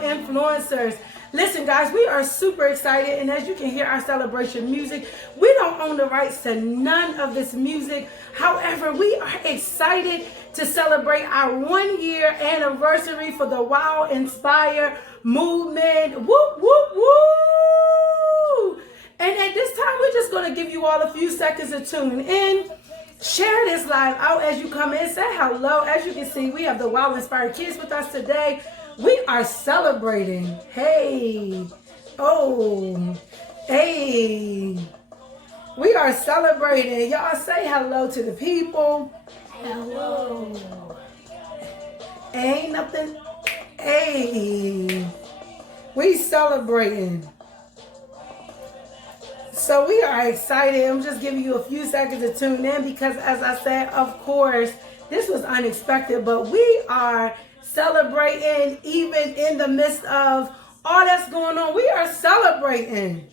female influencers. Listen, guys, we are super excited, and as you can hear our celebration music, we don't own the rights to none of this music. However, we are excited to celebrate our 1-year anniversary for the W.O.W Inspired movement. Whoop, whoop, whoop! And at this time, we're just going to give you all a few seconds to tune in. Share this live out as you come in. Say hello. As you can see, we have the W.O.W Inspired kids with us today. We are celebrating. Hey. Oh. Hey. We are celebrating. Y'all say hello to the people. Hello. Ain't nothing. Hey. We celebrating. So we are excited. I'm just giving you a few seconds to tune in because, as I said, of course, this was unexpected, but we are celebrating even in the midst of all that's going on. We are celebrating.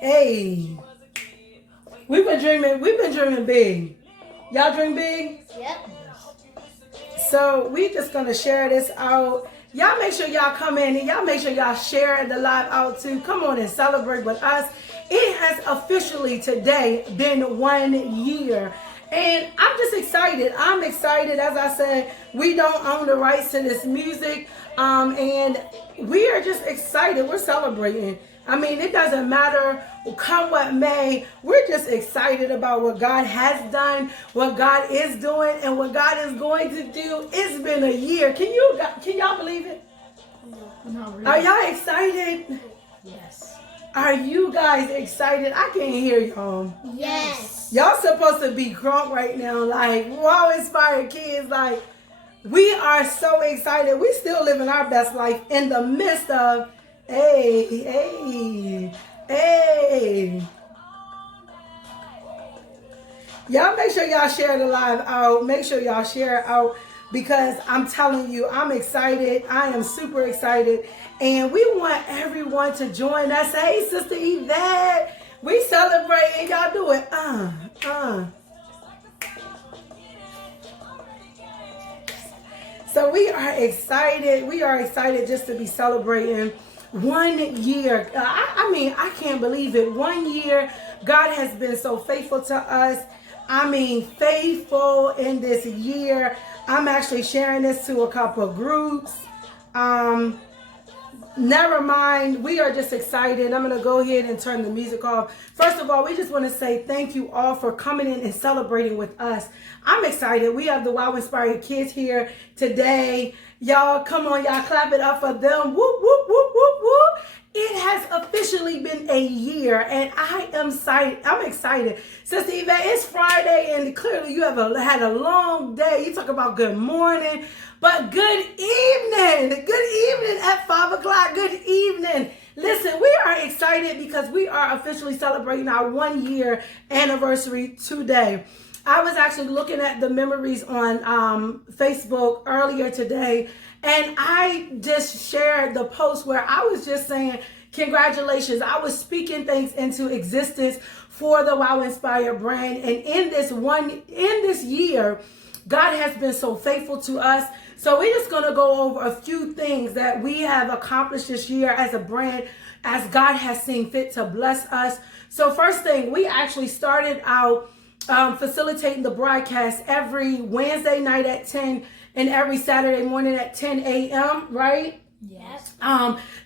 Hey. We've been dreaming big. Y'all dream big? Yep. So we just gonna share this out. Y'all make sure y'all come in and y'all make sure y'all share the live out too. Come on and celebrate with us. It has officially today been 1 year. And I'm just excited. I'm excited. As I said, we don't own the rights to this music. And we are just excited. We're celebrating. I mean, it doesn't matter come what may. We're just excited about what God has done, what God is doing, and what God is going to do. It's been a year. Can y'all believe it? No, not really. Are y'all excited? Yes. Are you guys excited? I can't hear y'all. Yes. Y'all supposed to be crunk right now, like W.O.W Inspired kids. Like, we are so excited. We still living our best life in the midst of, hey. Y'all make sure y'all share the live out. Make sure y'all share it out because I'm telling you, I'm excited. I am super excited. And we want everyone to join us. Hey, Sister Yvette, we celebrating. Y'all do it. So we are excited. We are excited just to be celebrating 1 year. I mean, I can't believe it. 1 year. God has been so faithful to us. I mean, faithful in this year. I'm actually sharing this to a couple of groups. Never mind. We are just excited. I'm going to go ahead and turn the music off. First of all, we just want to say thank you all for coming in and celebrating with us. I'm excited. We have the W.O.W Inspired kids here today. Y'all, come on, y'all, clap it up for them. Whoop, whoop, whoop, whoop, whoop. It has officially been a year, and I am excited. I'm excited. Sister Yvette, it's Friday, and clearly you have had a long day. You talk about good morning, but good evening. Good evening at 5 o'clock. Good evening. Listen, we are excited because we are officially celebrating our 1 year anniversary today. I was actually looking at the memories on Facebook earlier today, and I just shared the post where I was just saying, congratulations. I was speaking things into existence for the W.O.W Inspired brand. And in this year, God has been so faithful to us. So we're just going to go over a few things that we have accomplished this year as a brand, as God has seen fit to bless us. So first thing, we actually started out facilitating the broadcast every Wednesday night at 10 and every Saturday morning at 10 a.m., right? Yes.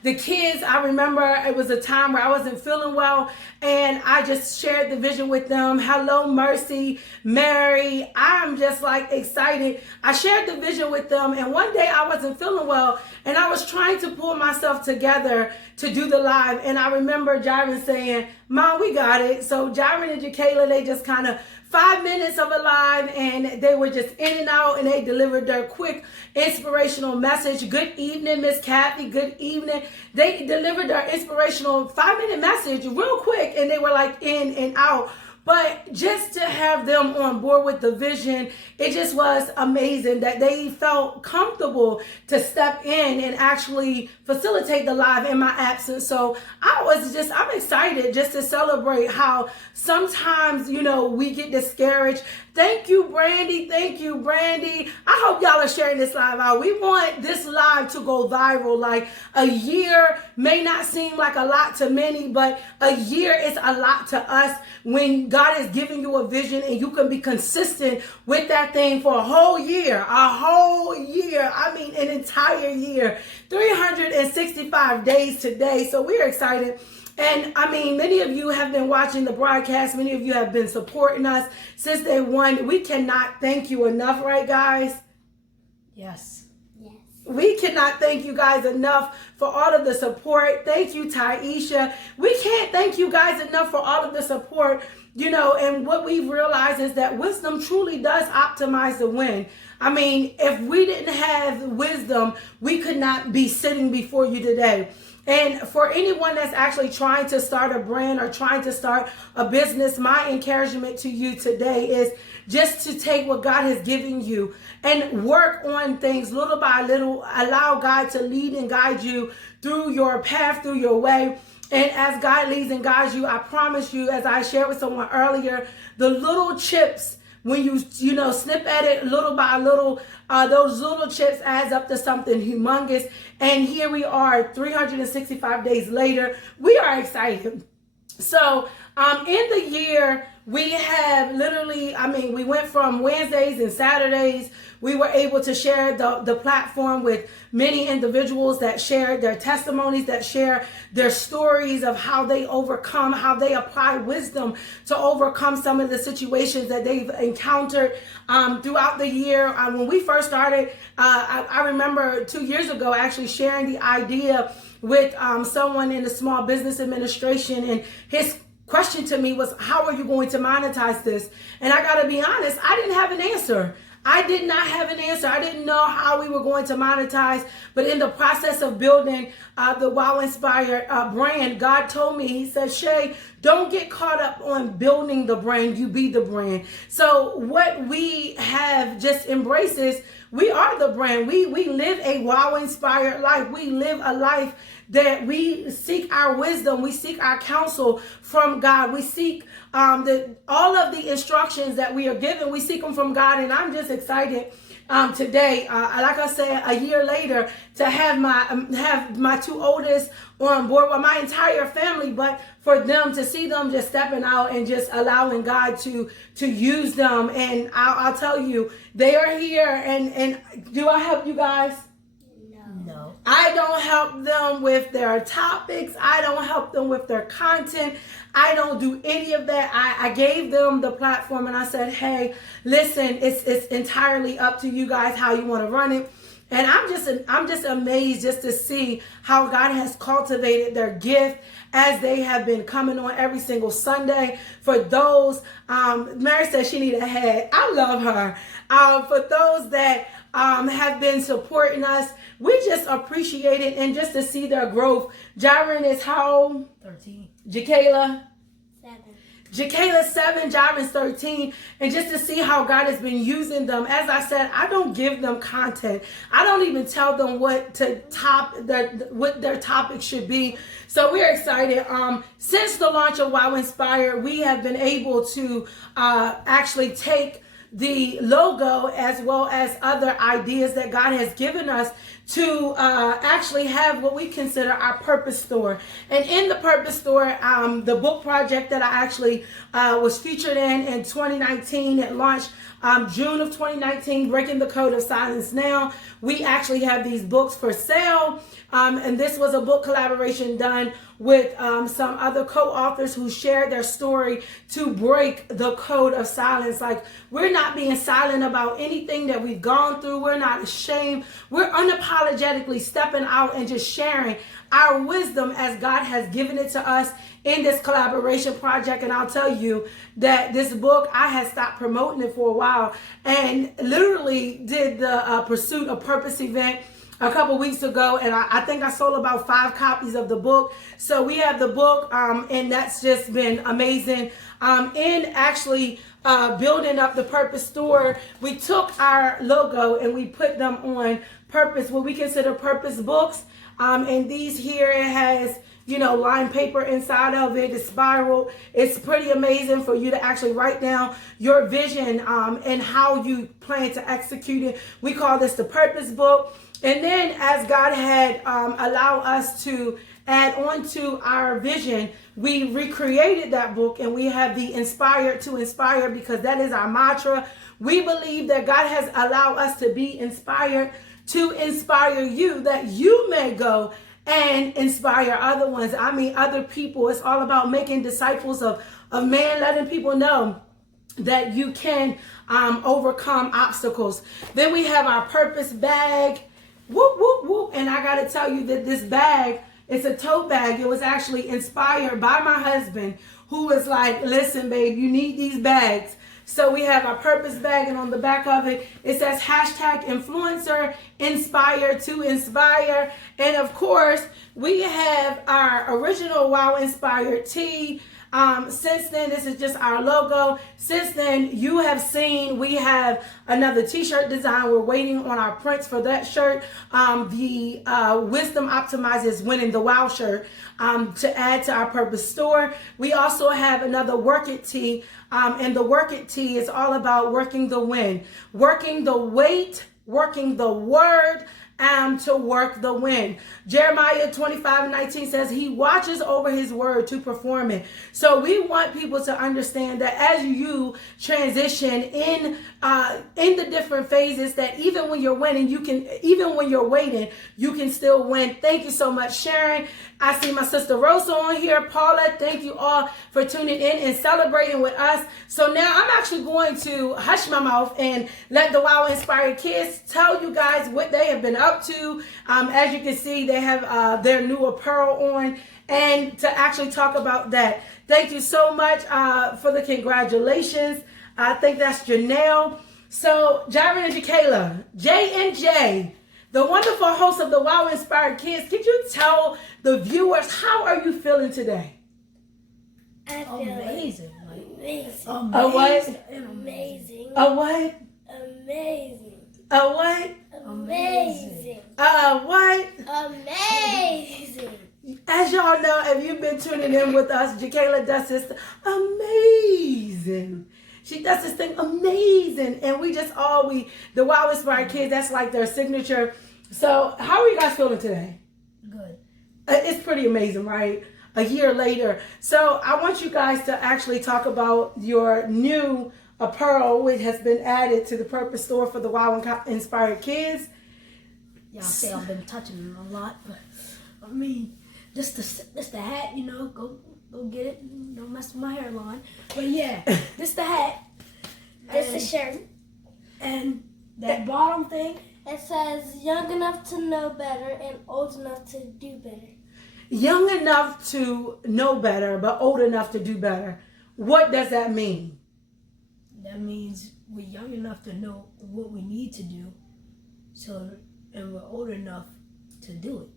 The kids, I remember it was a time where I wasn't feeling well, and I just shared the vision with them. Hello, Mercy, Mary. I'm just like excited. I shared the vision with them, and one day I wasn't feeling well, and I was trying to pull myself together to do the live, and I remember Jaron saying, Mom, we got it. So Jaron and Jakayla, they just kind of 5 minutes of a live, and they were just in and out, and they delivered their quick inspirational message. Good evening, Miss Kathy. Good evening. They delivered their inspirational 5-minute message real quick, and they were like in and out. But just to have them on board with the vision, it just was amazing that they felt comfortable to step in and actually facilitate the live in my absence. So I'm excited just to celebrate how sometimes, we get discouraged. Thank you, Brandy. Thank you, Brandy. I hope y'all are sharing this live out. We want this live to go viral. Like, a year may not seem like a lot to many, but a year is a lot to us when God is giving you a vision and you can be consistent with that thing for a whole year. I mean, an entire year, 365 days today. So we're excited. And I mean, many of you have been watching the broadcast. Many of you have been supporting us since day one. We cannot thank you enough, right, guys? Yes. Yes. We cannot thank you guys enough for all of the support. Thank you, Taisha. We can't thank you guys enough for all of the support. And what we've realized is that wisdom truly does optimize the win. I mean, if we didn't have wisdom, we could not be sitting before you today. And for anyone that's actually trying to start a brand or trying to start a business, my encouragement to you today is just to take what God has given you and work on things little by little. Allow God to lead and guide you through your path, through your way. And as God leads and guides you, I promise you, as I shared with someone earlier, the little chips, when you snip at it little by little, those little chips adds up to something humongous. And here we are 365 days later. We are excited. So in the year, we have we went from Wednesdays and Saturdays. We were able to share the platform with many individuals that shared their testimonies, that share their stories of how they overcome, how they apply wisdom to overcome some of the situations that they've encountered throughout the year. When we first started, I remember 2 years ago actually sharing the idea with someone in the Small Business Administration, and his question to me was, how are you going to monetize this? And I got to be honest, I didn't have an answer. I did not have an answer. I didn't know how we were going to monetize. But in the process of building the W.O.W Inspired brand, God told me, he said, Shay, don't get caught up on building the brand. You be the brand. So what we have just embraced is we are the brand. We live a W.O.W Inspired life. We live a life that we seek our wisdom. We seek our counsel from God. We seek all of the instructions that we are given. We seek them from God. And I'm just excited today, like I said, a year later, to have my two oldest on board with my entire family, but for them to see them just stepping out and just allowing God to use them. And I'll tell you, they are here. And do I help you guys? No. I don't help them with their topics. I don't help them with their content. I don't do any of that. I gave them the platform and I said, hey, listen, it's entirely up to you guys how you want to run it. And I'm just amazed just to see how God has cultivated their gift as they have been coming on every single Sunday. For those, Mary says she need a head. I love her. For those that have been supporting us, we just appreciate it, and just to see their growth. Jaron is how old? 13. Jakayla? 7. Jakayla's 7, Jaron's 13, and just to see how God has been using them. As I said, I don't give them content. I don't even tell them what their topic should be. So we're excited. Since the launch of W.O.W Inspired, we have been able to actually take the logo as well as other ideas that God has given us to actually have what we consider our purpose store. And in the purpose store, the book project that I actually was featured in 2019, it launched June of 2019, Breaking the Code of Silence Now. We actually have these books for sale. And this was a book collaboration done with some other co-authors who shared their story to break the code of silence. Like, we're not being silent about anything that we've gone through. We're not ashamed. We're unapologetically stepping out and just sharing our wisdom as God has given it to us in this collaboration project. And I'll tell you that this book, I had stopped promoting it for a while and literally did the Pursuit of Purpose event a couple weeks ago, and I think I sold about 5 copies of the book. So we have the book, and that's just been amazing. In actually building up the Purpose store, we took our logo and we put them on Purpose, what we consider Purpose books. And these here, it has, you know, lined paper inside of it. It's spiral. It's pretty amazing for you to actually write down your vision and how you plan to execute it. We call this the Purpose book. And then as God had allowed us to add on to our vision, we recreated that book, and we have the Inspired to Inspire, because that is our mantra. We believe that God has allowed us to be inspired to inspire you, that you may go and inspire other ones. I mean, other people. It's all about making disciples of man, letting people know that you can overcome obstacles. Then we have our Purpose bag. Whoop, whoop, whoop. And I got to tell you that this bag, it's a tote bag. It was actually inspired by my husband, who was like, listen, babe, you need these bags. So we have our Purpose bag, and on the back of it, it says #influencer, inspire to inspire. And of course, we have our original WOW Inspired tee. Since then, this is just our logo. Since then, you have seen we have another t-shirt design. We're waiting on our prints for that shirt. The Wisdom Optimizes Winning the WOW shirt to add to our Purpose store. We also have another Work It tee. And the Work It tee is all about working the win, working the weight, working the word, to work the win. Jeremiah 25:19 says he watches over his word to perform it. So we want people to understand that as you transition in the different phases, that even when you're winning, you can, even when you're waiting, you can still win. Thank you so much, Sharon. I see my sister Rosa on here. Paula, thank you all for tuning in and celebrating with us. So now I'm actually going to hush my mouth and let the WOW Inspired kids tell you guys what they have been up to. As you can see, they have their new apparel on, and to actually talk about that. Thank you so much for the congratulations. I think that's Janelle. So Jaron and Jakayla, J&J, the wonderful host of the WOW Inspired Kids, could you tell the viewers, how are you feeling today? I feel amazing. Amazing. A what? Amazing. A what? Amazing. A what? Amazing. What? Amazing. As y'all know, if you've been tuning in with us, Jakayla does this amazing. She does this thing amazing. And we just the WOW Inspired Kids, that's like their signature. So how are you guys feeling today? Good. It's pretty amazing, right? A year later. So I want you guys to actually talk about your new apparel, which has been added to the Purpose store for the WOW Inspired Kids. Y'all say I've been touching it a lot, but I mean, just the hat, you know, go get it. Don't mess with my hairline. But yeah, this the hat. This the shirt. And that bottom thing. It says young enough to know better and old enough to do better. Young enough to know better, but old enough to do better. What does that mean? That means we're young enough to know what we need to do, and we're old enough to do it.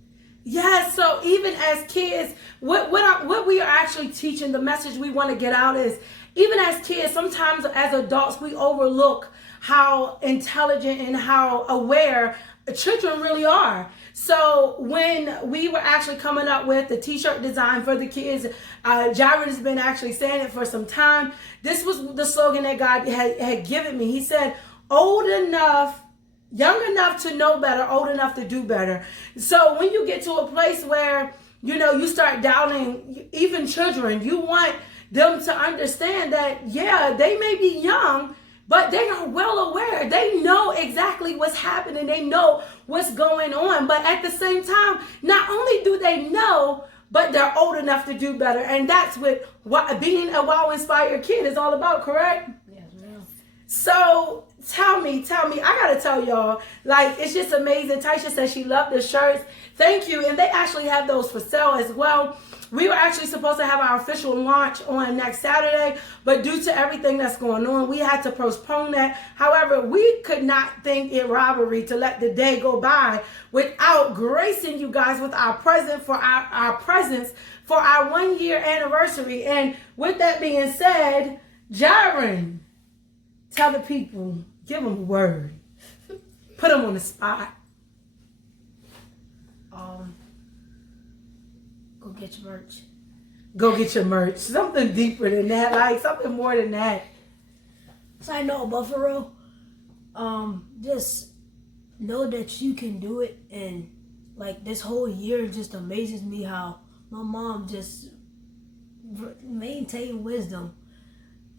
Yeah, so even as kids, what we are actually teaching, the message we want to get out is, even as kids, sometimes as adults, we overlook how intelligent and how aware children really are. So when we were actually coming up with the t-shirt design for the kids, Jared has been actually saying it for some time. This was the slogan that God had given me. He said, young enough to know better, old enough to do better. So when you get to a place where, you know, you start doubting even children, you want them to understand that, yeah, they may be young, but they are well aware. They know exactly what's happening. They know what's going on. But at the same time, not only do they know, but they're old enough to do better. And that's what being a WOW Inspired Kid is all about, correct? Yes, ma'am. So tell me, I gotta tell y'all, like, it's just amazing. Taisha says she loved the shirts. Thank you. And they actually have those for sale as well. We were actually supposed to have our official launch on next Saturday, but due to everything that's going on, we had to postpone that. However, we could not think it robbery to let the day go by without gracing you guys with our present for our presence for our 1 year anniversary. And with that being said, Jaron, tell the people, give them a word, put them on the spot. Go get your merch. Go get your merch. Something deeper than that, like something more than that. So I know, Buffalo. Just know that you can do it, and like this whole year just amazes me how my mom just maintained wisdom,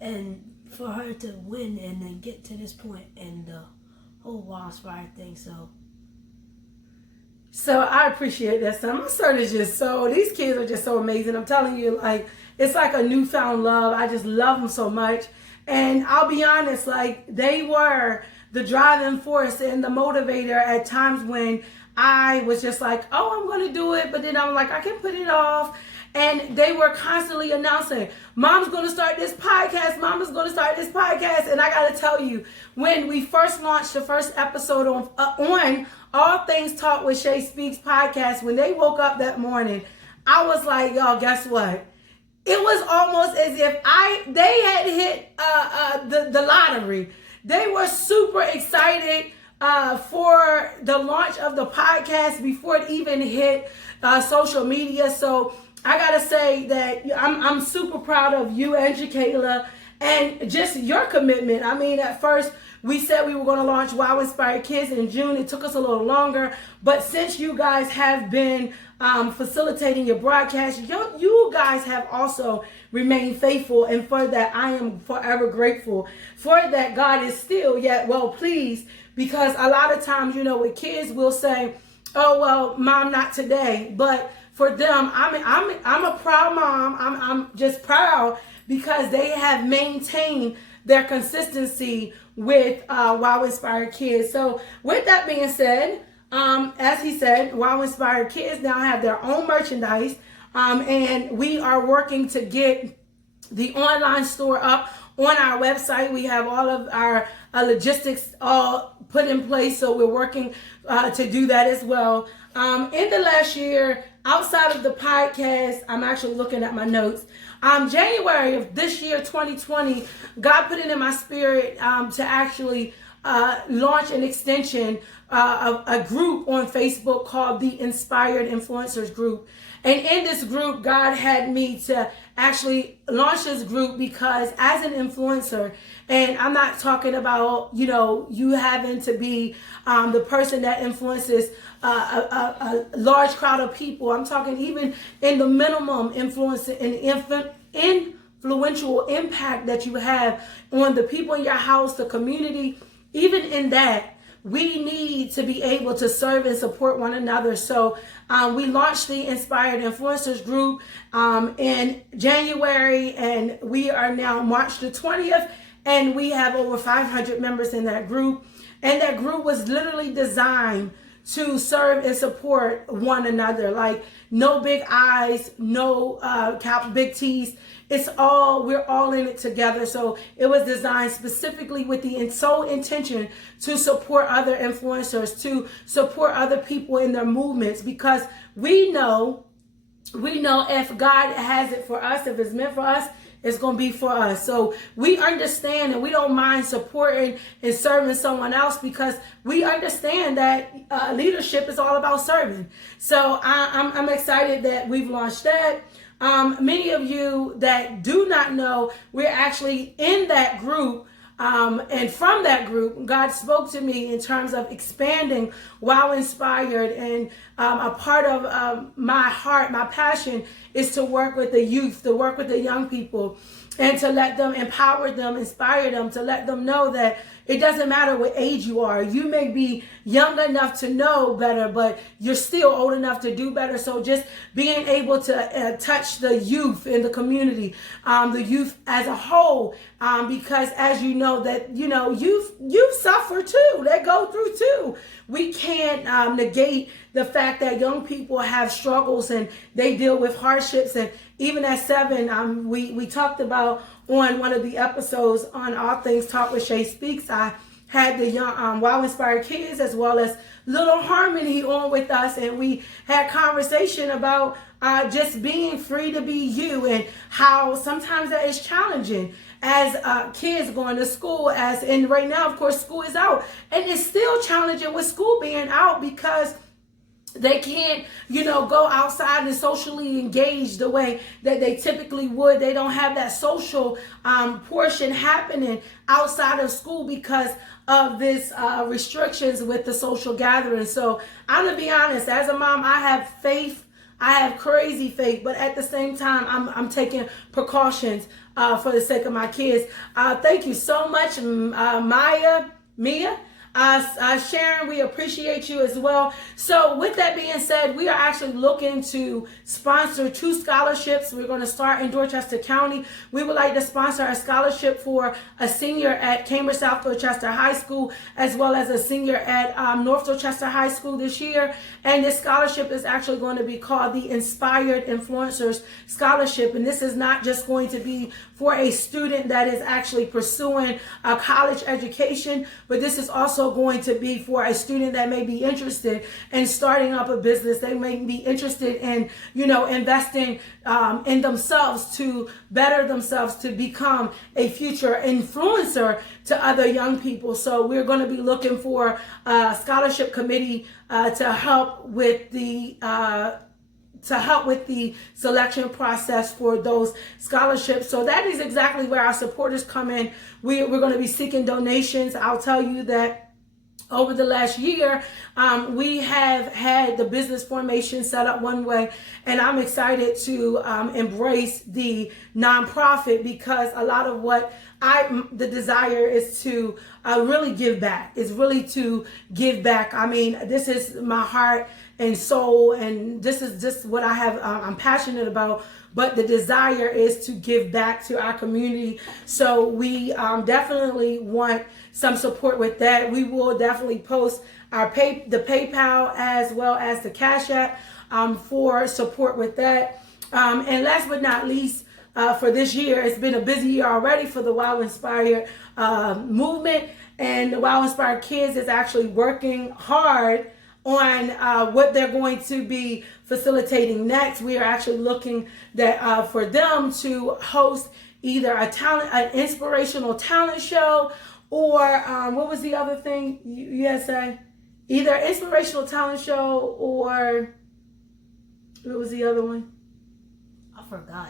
and for her to win and then get to this point, and the whole WOW Inspired thing. So I appreciate that. So my son is just these kids are just so amazing. I'm telling you, like, it's like a newfound love. I just love them so much. And I'll be honest, like, they were the driving force and the motivator at times when I was just like, oh, I'm going to do it. But then I'm like, I can put it off. And they were constantly announcing, Mom's going to start this podcast. Mama's going to start this podcast. And I got to tell you, when we first launched the first episode on All Things Talk with Shay Speaks podcast, when they woke up that morning, I was like, y'all, guess what? It was almost as if they had hit the lottery. They were super excited for the launch of the podcast before it even hit social media. So I gotta say that I'm super proud of you and Jakayla and just your commitment. I mean, at first we said we were going to launch WOW Inspired Kids in June. It took us a little longer, but since you guys have been facilitating your broadcast, you guys have also remained faithful, and for that I am forever grateful. For that, God is still yet well pleased, because a lot of times, with kids, we'll say, oh well, Mom, not today. But for them, I'm a proud mom. I'm just proud because they have maintained their consistency with WOW Inspired Kids. So with that being said, as he said, WOW Inspired Kids now have their own merchandise, and we are working to get the online store up on our website. We have all of our logistics all put in place, so we're working to do that as well. In the last year, outside of the podcast, I'm actually looking at my notes. January of this year, 2020, God put it in my spirit to actually launch an extension of a group on Facebook called the Inspired Influencers Group. And in this group, God had me to actually launch this group because as an influencer, and I'm not talking about, you having to be the person that influences a large crowd of people. I'm talking even in the minimum influence and influential impact that you have on the people in your house, the community. Even in that, we need to be able to serve and support one another. So we launched the Inspired Influencers Group in January, and we are now March the 20th, and we have over 500 members in that group. And that group was literally designed to serve and support one another. Like, no big I's, no big T's. We're all in it together. So it was designed specifically with the sole intention to support other influencers, to support other people in their movements, because we know if God has it for us, if it's meant for us, it's going to be for us. So we understand, and we don't mind supporting and serving someone else, because we understand that leadership is all about serving. So I'm excited that we've launched that. Many of you that do not know, we're actually in that group. And from that group, God spoke to me in terms of expanding WOW Inspired. And a part of my heart, my passion is to work with the youth, to work with the young people, and to let them empower them, inspire them, to let them know that it doesn't matter what age you are. You may be young enough to know better, but you're still old enough to do better. So just being able to touch the youth in the community, the youth as a whole, because as you know that, youth suffer too. They go through too. We can't negate the fact that young people have struggles and they deal with hardships. And even at 7, we talked about on one of the episodes on All Things Talk with Shay Speaks, I had the young W.O.W Inspired kids as well as Little Harmony on with us, and we had conversation about just being free to be you, and how sometimes that is challenging as kids going to school. And right now, of course, school is out, and it's still challenging with school being out because they can't, go outside and socially engage the way that they typically would. They don't have that social portion happening outside of school because of this restrictions with the social gathering. So I'm gonna be honest, as a mom, I have faith. I have crazy faith, but at the same time, I'm taking precautions for the sake of my kids. Thank you so much, Mia. Sharon, we appreciate you as well. So with that being said, we are actually looking to sponsor 2 scholarships. We're going to start in Dorchester County. We would like to sponsor a scholarship for a senior at Cambridge South Dorchester High School, as well as a senior at North Dorchester High School this year. And this scholarship is actually going to be called the Inspired Influencers Scholarship. And this is not just going to be for a student that is actually pursuing a college education, but this is also going to be for a student that may be interested in starting up a business. They may be interested in, investing in themselves to better themselves, to become a future influencer to other young people. So we're going to be looking for a scholarship committee to help with the selection process for those scholarships. So that is exactly where our supporters come in. We're going to be seeking donations. I'll tell you that over the last year, we have had the business formation set up one way, and I'm excited to embrace the nonprofit, because a lot of what the desire is to really give back. It's really to give back. I mean, this is my heart and soul, and this is just what I'm passionate about. But the desire is to give back to our community. So we definitely want some support with that. We will definitely post the PayPal as well as the Cash App for support with that. And last but not least, for this year, it's been a busy year already for the W.O.W Inspired movement. And the W.O.W Inspired Kids is actually working hard on what they're going to be facilitating next. We are actually looking for them to host either an inspirational talent show, or what was the other thing you had said? Either inspirational talent show, or what was the other one? I forgot.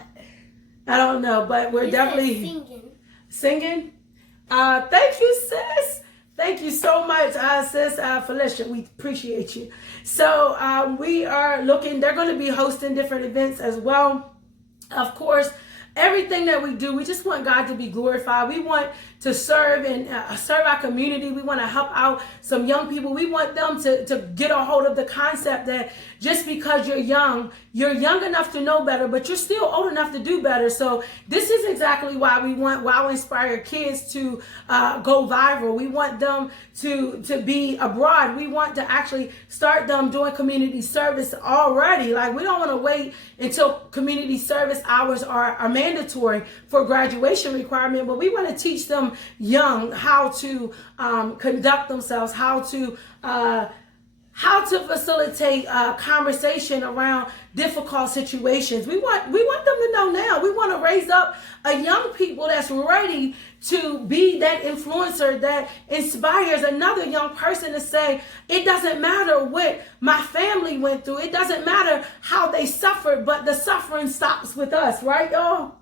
I don't know, but we're definitely singing. Thank you, sis. Thank you so much, sis Felicia. We appreciate you. So we are looking, they're going to be hosting different events as well. Of course, everything that we do, we just want God to be glorified. We want to serve and serve our community. We want to help out some young people. We want them to get a hold of the concept that just because you're young enough to know better, but you're still old enough to do better. So this is exactly why we want W.O.W Inspired Kids to go viral. We want them to be abroad. We want to actually start them doing community service already. Like, we don't want to wait until community service hours are mandatory for graduation requirement, but we want to teach them young how to conduct themselves, how to facilitate conversation around difficult situations. We want them to know now. We want to raise up a young people that's ready to be that influencer that inspires another young person to say, it doesn't matter what my family went through. It doesn't matter how they suffered, but the suffering stops with us, right, y'all?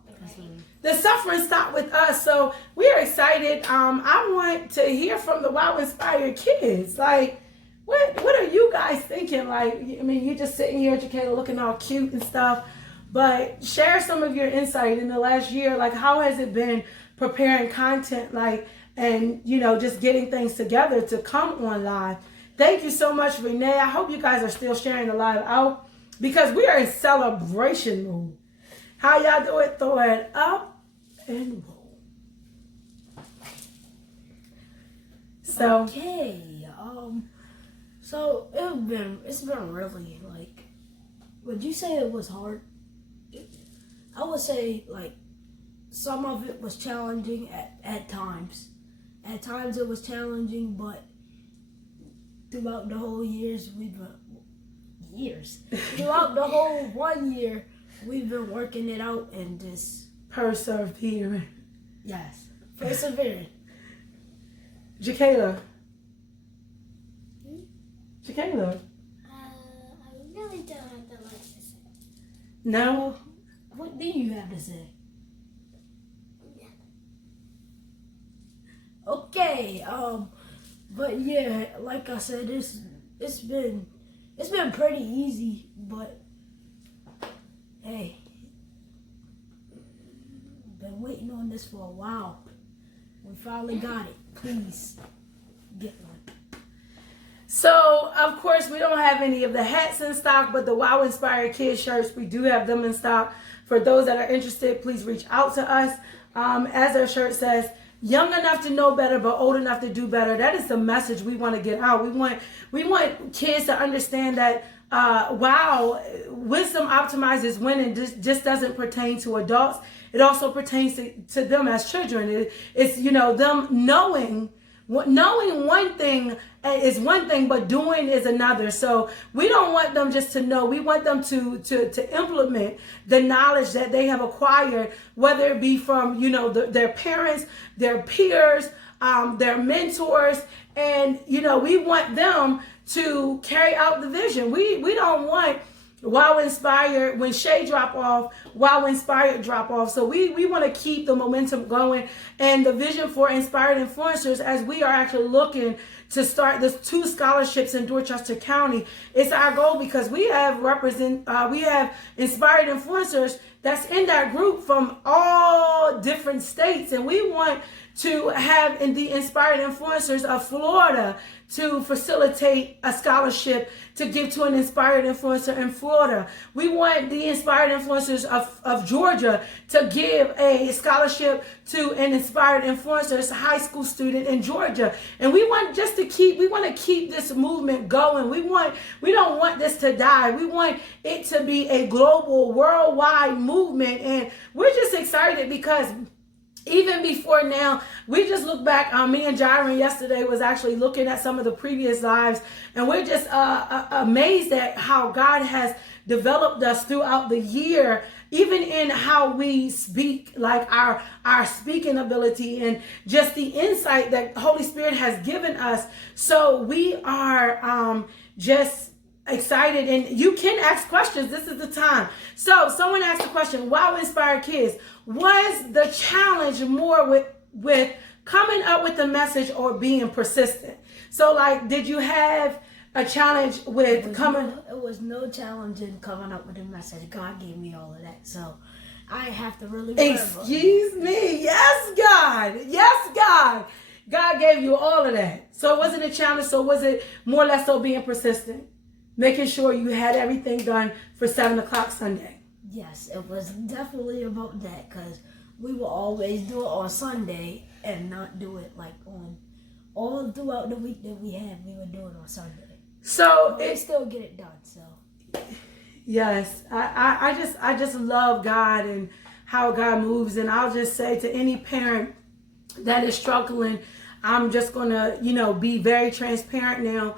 The suffering stopped with us. So we are excited. I want to hear from the W.O.W Inspired Kids. Like, what are you guys thinking? Like, I mean, you're just sitting here, educated, looking all cute and stuff. But share some of your insight in the last year. Like, how has it been preparing content, and just getting things together to come on live? Thank you so much, Renee. I hope you guys are still sharing the live out, because we are in celebration mode. How y'all do it? Throw it up and roll. So okay. So it's been really like, would you say it was hard? I would say like some of it was challenging at times. At times it was challenging, but throughout the whole throughout the whole 1 year, we've been working it out and just Persevering. yes, persevering. Jakayla. I really don't have that much to say. No? What do you have to say? Okay, but yeah, like I said, it's been pretty easy, but hey, been waiting on this for a while. We finally got it. Please get one. So, of course, we don't have any of the hats in stock, but the WOW Inspired Kids shirts, we do have them in stock. For those that are interested, please reach out to us. As our shirt says, young enough to know better, but old enough to do better. That is the message we want to get out. We want kids to understand that wow, wisdom optimizes winning. Just doesn't pertain to adults. It also pertains to them as children. It's them knowing one thing is one thing, but doing is another. So we don't want them just to know. We want them to implement the knowledge that they have acquired, whether it be from their parents, their peers, their mentors, and we want them to carry out the vision. We don't want WOW Inspired, when Shay drop off, WOW Inspired drop off. So we want to keep the momentum going and the vision for Inspired Influencers, as we are actually looking to start this 2 scholarships in Dorchester County. It's our goal because we have Inspired Influencers that's in that group from all different states, and we want to have in the Inspired Influencers of Florida to facilitate a scholarship to give to an Inspired Influencer in Florida. We want the Inspired Influencers of Georgia to give a scholarship to an Inspired Influencers high school student in Georgia. And we want to keep this movement going. We don't want this to die. We want it to be a global, worldwide movement. And we're just excited because even before now, we just look back. Me and Jaron yesterday was actually looking at some of the previous lives, and we're just amazed at how God has developed us throughout the year, even in how we speak, like our speaking ability and just the insight that Holy Spirit has given us. So we are just excited, and you can ask questions. This is the time. So someone asked the question, WOW Inspired Kids, was the challenge more with coming up with the message or being persistent? So like, did you have a challenge with coming? It was no challenge in coming up with a message. God gave me all of that, so I have to really Excuse me. Yes, God. Yes, God. God gave you all of that. So it wasn't a challenge. So was it more or less so being persistent? Making sure you had everything done for 7 o'clock Sunday. Yes, it was definitely about that, because we will always do it on Sunday and not do it like on all throughout the week that we had. We would do it on Sunday. So we still get it done. So yes, I just love God and how God moves. And I'll just say to any parent that is struggling, I'm just gonna be very transparent now.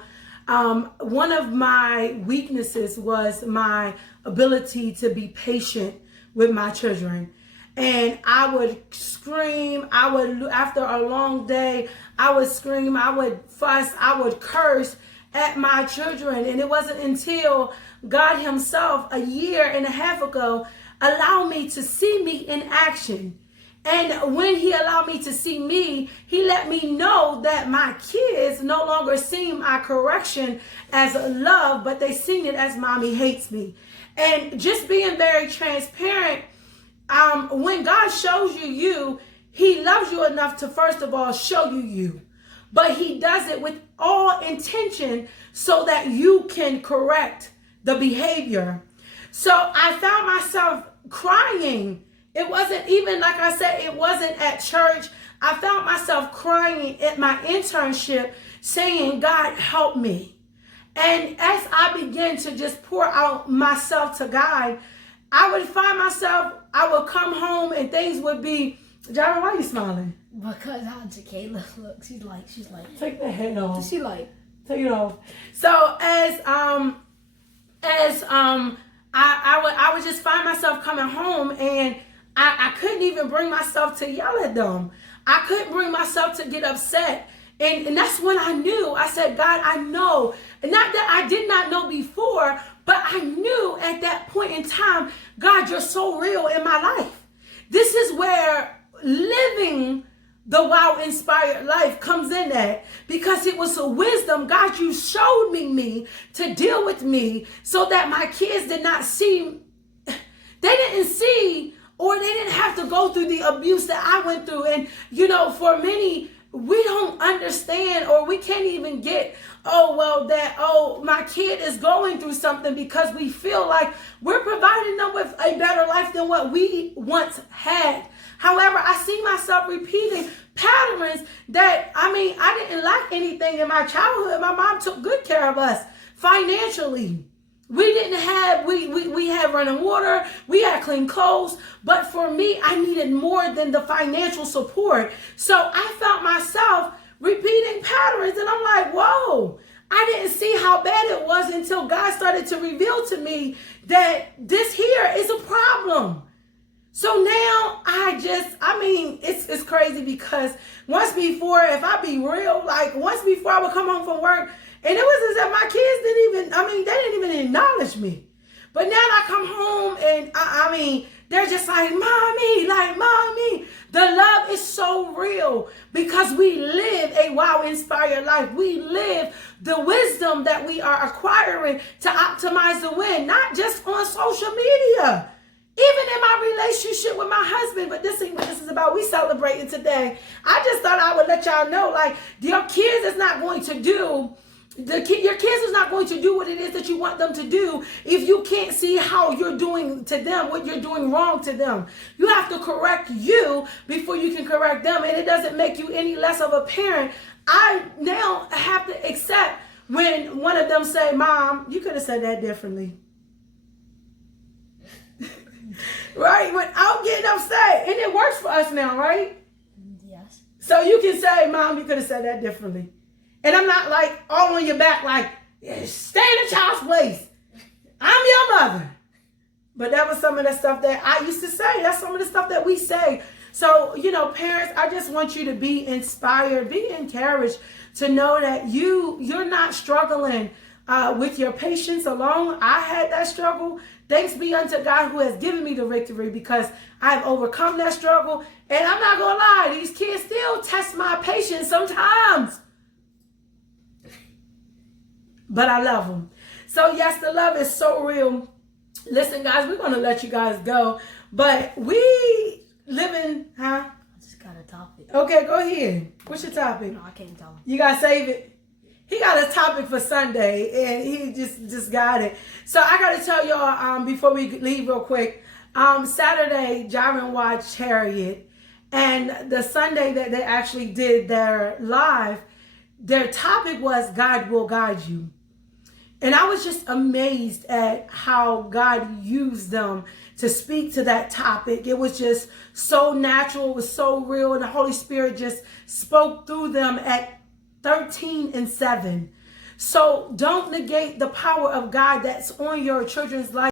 One of my weaknesses was my ability to be patient with my children. And I would scream, after a long day, I would scream, I would fuss, I would curse at my children. And it wasn't until God himself, a year and a half ago, allowed me to see me in action. And when he allowed me to see me, he let me know that my kids no longer see my correction as love, but they seen it as mommy hates me. And just being very transparent, when God shows you, he loves you enough to first of all show you. But he does it with all intention so that you can correct the behavior. So I found myself crying. It wasn't even, like I said, it wasn't at church. I found myself crying at my internship saying, God, help me. And as I began to just pour out myself to God, I would find myself, I would come home and things would be, Jaron, why are you smiling? Because how Jacayla looks, she's like, take the head off. she like, Take it off. So I would just find myself coming home, and I couldn't even bring myself to yell at them. I couldn't bring myself to get upset. And that's when I knew. I said, God, I know. And not that I did not know before, but I knew at that point in time, God, you're so real in my life. This is where living the W.O.W Inspired life comes in at, because it was a wisdom God you showed me to deal with me, so that my kids did not see, they didn't see, or they didn't have to go through the abuse that I went through. And you know, for many, we don't understand, or we can't even get, my kid is going through something, because we feel like we're providing them with a better life than what we once had. However, I see myself repeating patterns that, I didn't lack anything in my childhood. My mom took good care of us financially. We didn't have, we had running water, we had clean clothes, but for me, I needed more than the financial support. So I felt myself repeating patterns, and I'm like, whoa, I didn't see how bad it was until God started to reveal to me that this here is a problem. So now it's crazy, because once before, if I be real, like once before I would come home from work, and it was as if my kids they didn't even acknowledge me. But now I come home and they're just like, mommy. The love is so real, because we live a W.O.W Inspired life. We live the wisdom that we are acquiring to optimize the win, not just on social media. Even in my relationship with my husband, but this ain't what this is about. We celebrating today. I just thought I would let y'all know, like, your kids is not going to do, your kids is not going to do what it is that you want them to do if you can't see how you're doing to them, what you're doing wrong to them. You have to correct you before you can correct them, and it doesn't make you any less of a parent. I now have to accept when one of them say, Mom, you could have said that differently. Right? Without getting upset. And it works for us now, right? yes. So you can say, Mom, you could have said that differently. And I'm not like all on your back, like, stay in the child's place. I'm your mother. But that was some of the stuff that I used to say. That's some of the stuff that we say. So, parents, I just want you to be inspired, be encouraged to know that you're not struggling with your patience alone. I had that struggle. Thanks be unto God who has given me the victory, because I've overcome that struggle. And I'm not going to lie, these kids still test my patience sometimes. But I love them. So yes, the love is so real. Listen, guys, we're going to let you guys go. But we live in, I just got a topic. Okay, go ahead. What's your topic? No, I can't tell him. You got to save it. He got a topic for Sunday, and he just got it. So I got to tell y'all before we leave real quick. Saturday, Jaron watched Harriet, and the Sunday that they actually did their live, their topic was God will guide you. And I was just amazed at how God used them to speak to that topic. It was just so natural. It was so real. And the Holy Spirit just spoke through them at 13 and 7. So don't negate the power of God that's on your children's life.